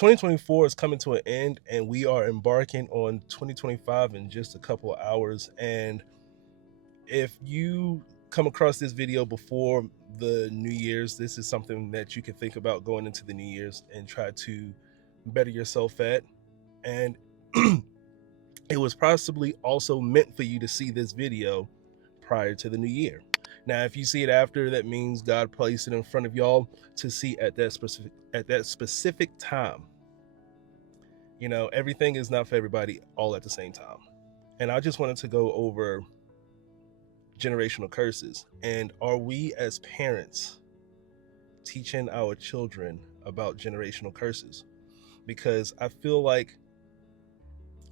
2024 is coming to an end, and we are embarking on 2025 in just a couple of hours. And if you come across this video before the New Year's, this is something that you can think about going into the New Year's and try to better yourself at. And it was possibly also meant for you to see this video prior to the new year. Now, if you see it after, that means God placed it in front of y'all to see at that specific time. You know, everything is not for everybody all at the same time. And I just wanted to go over generational curses. And are we as parents teaching our children about generational curses? Because I feel like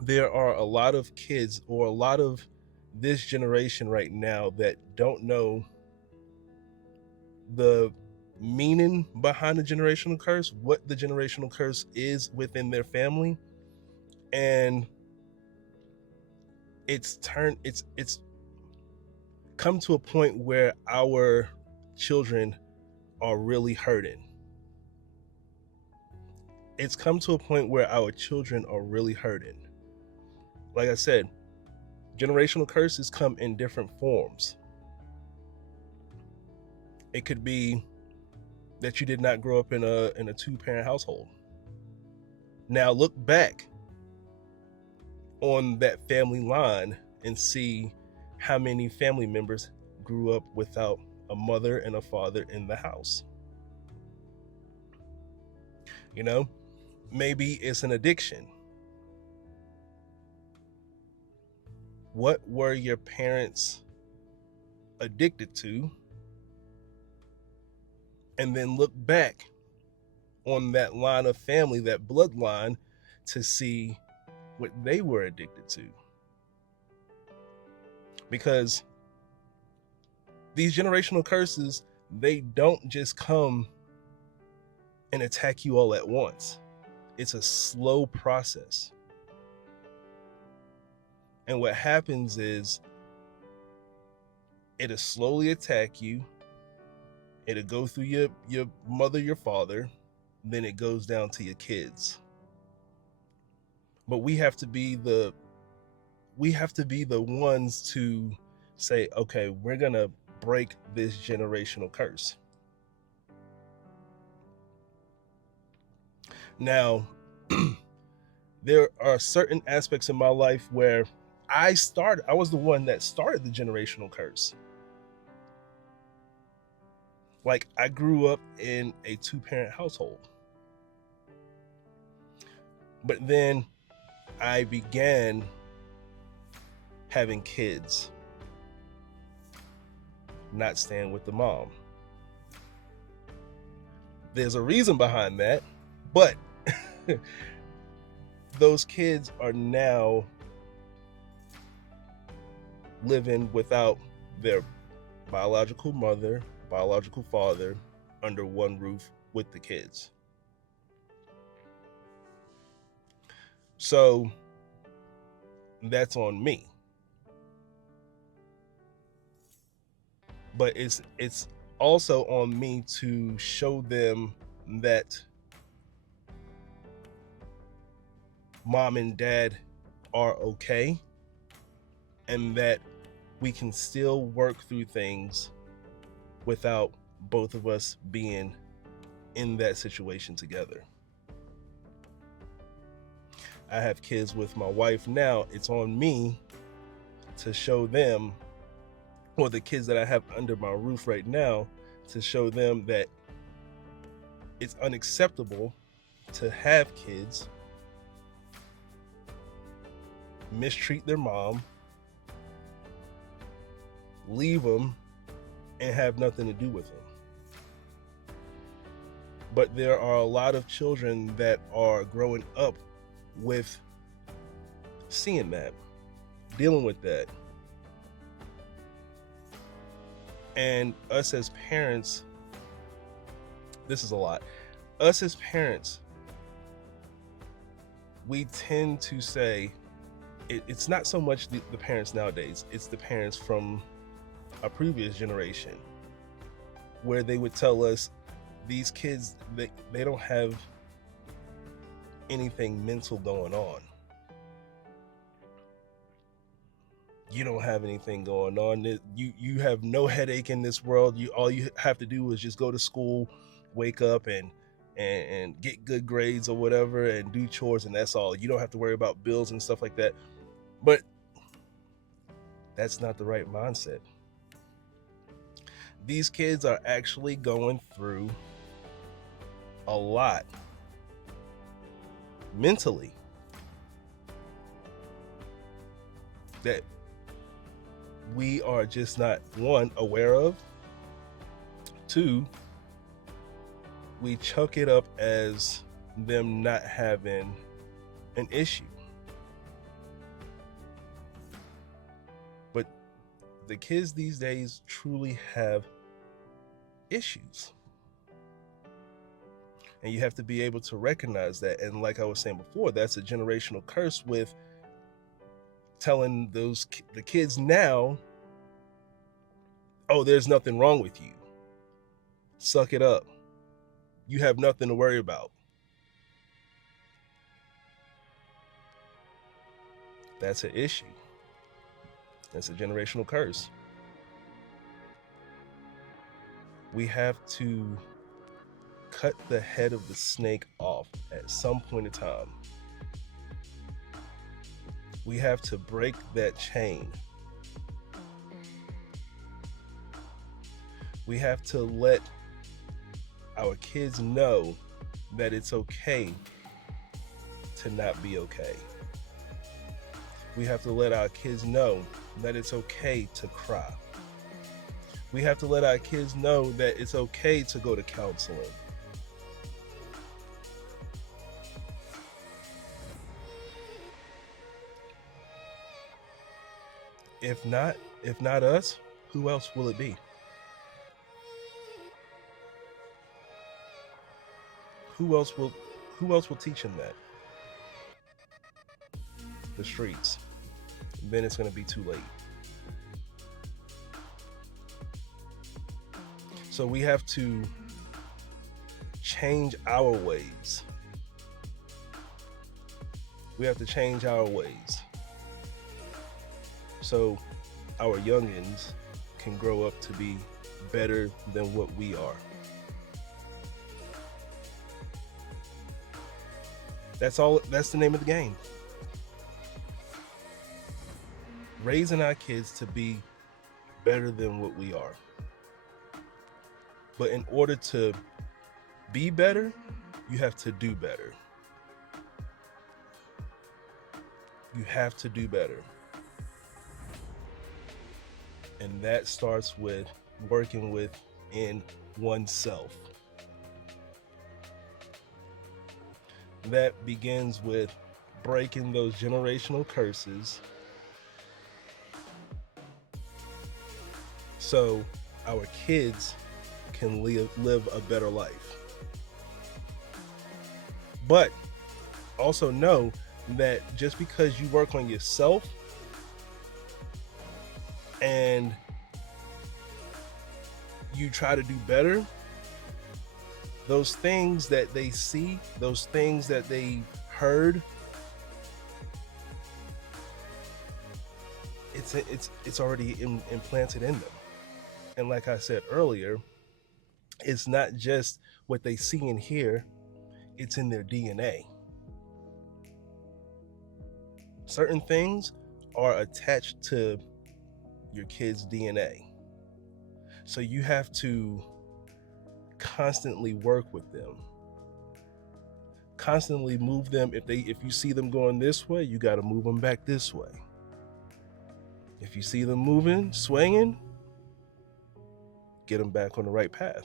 there are a lot of kids or a lot of this generation right now that don't know the meaning behind the generational curse, what the generational curse is within their family. And it's come to a point where our children are really hurting. It's come to a point where our children are really hurting. Like I said, generational curses come in different forms. It could be that you did not grow up in a two-parent household. Now look back on that family line and see how many family members grew up without a mother and a father in the house. You know, maybe it's an addiction. What were your parents addicted to? And then look back on that line of family, that bloodline, to see what they were addicted to. Because these generational curses, they don't just come and attack you all at once. It's a slow process. And what happens is it'll slowly attack you. It'll go through your mother, your father, then it goes down to your kids. But we have to be the ones to say, okay, we're gonna break this generational curse. Now, there are certain aspects in my life where I was the one that started the generational curse. Like, I grew up in a two-parent household. But then I began having kids, not staying with the mom. There's a reason behind that, but those kids are now living without their biological mother, biological father under one roof with the kids. So that's on me. But it's also on me to show them that mom and dad are okay, and that we can still work through things without both of us being in that situation together. I have kids with my wife now. It's on me to show them, or the kids that I have under my roof right now, to show them that it's unacceptable to have kids mistreat their mom, leave them, and have nothing to do with them. But there are a lot of children that are growing up with seeing that, dealing with that. And us as parents, this is a lot. Us as parents, we tend to say, it's not so much the parents nowadays, it's the parents from a previous generation, where they would tell us, these kids, they don't have anything mental going on. You don't have anything going on. You have no headache in this world. All you have to do is just go to school, wake up, and get good grades or whatever, and do chores, and that's all. You don't have to worry about bills and stuff like that. But that's not the right mindset. These kids are actually going through a lot mentally that we are just not, one, aware of. Two, we chalk it up as them not having an issue. But the kids these days truly have issues. And you have to be able to recognize that. And like I was saying before, that's a generational curse with telling the kids now, oh, there's nothing wrong with you. Suck it up. You have nothing to worry about. That's an issue. That's a generational curse. We have to cut the head of the snake off at some point in time. We have to break that chain. We have to let our kids know that it's okay to not be okay. We have to let our kids know that it's okay to cry. We have to let our kids know that it's okay to go to counseling. If not us, who else will it be? Who else will teach them that? The streets. Then it's going to be too late. So we have to change our ways. We have to change our ways, so our youngins can grow up to be better than what we are. That's the name of the game. Raising our kids to be better than what we are. But in order to be better, you have to do better. You have to do better. And that starts with working within oneself. That begins with breaking those generational curses so our kids can live a better life. But also know that just because you work on yourself and you try to do better, those things that they see, those things that they heard, it's already implanted in them. And like I said earlier, it's not just what they see and hear, it's in their DNA. Certain things are attached to your kid's DNA. So you have to constantly work with them. Constantly move them. If you see them going this way, you got to move them back this way. If you see them moving, swinging, get them back on the right path.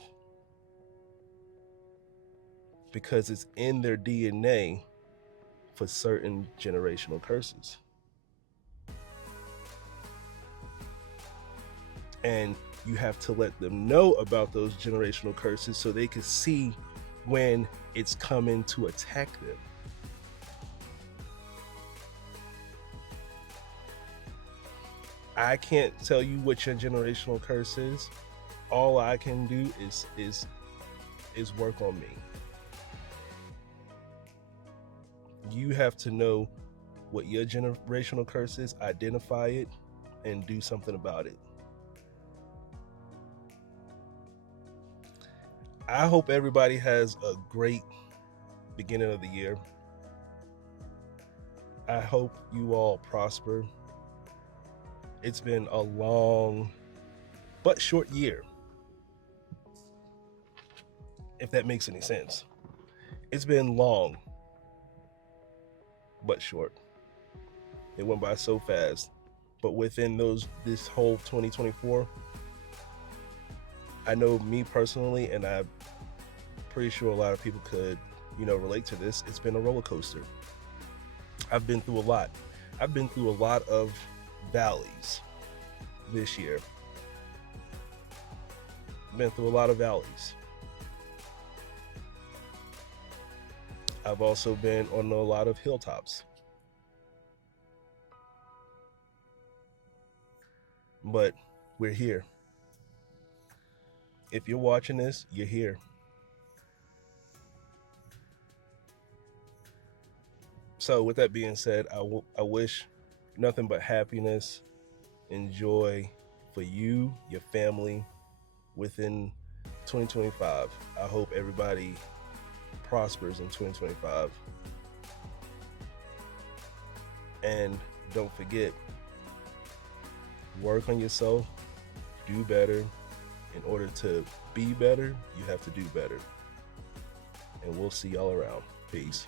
Because it's in their DNA for certain generational curses. And you have to let them know about those generational curses so they can see when it's coming to attack them. I can't tell you what your generational curse is. All I can do is work on me. You have to know what your generational curse is, identify it, and do something about it. I hope everybody has a great beginning of the year. I hope you all prosper. It's been a long but short year, if that makes any sense. It's been long but short. It went by so fast. But within this whole 2024, I know me personally, and I'm pretty sure a lot of people could, relate to this. It's been a roller coaster. I've been through a lot. I've been through a lot of valleys this year. Been through a lot of valleys. I've also been on a lot of hilltops. But we're here. If you're watching this, you're here. So with that being said, I wish nothing but happiness and joy for you, your family, within 2025. I hope everybody prospers in 2025. And don't forget, work on yourself, do better. In order to be better, you have to do better. And we'll see y'all around. Peace.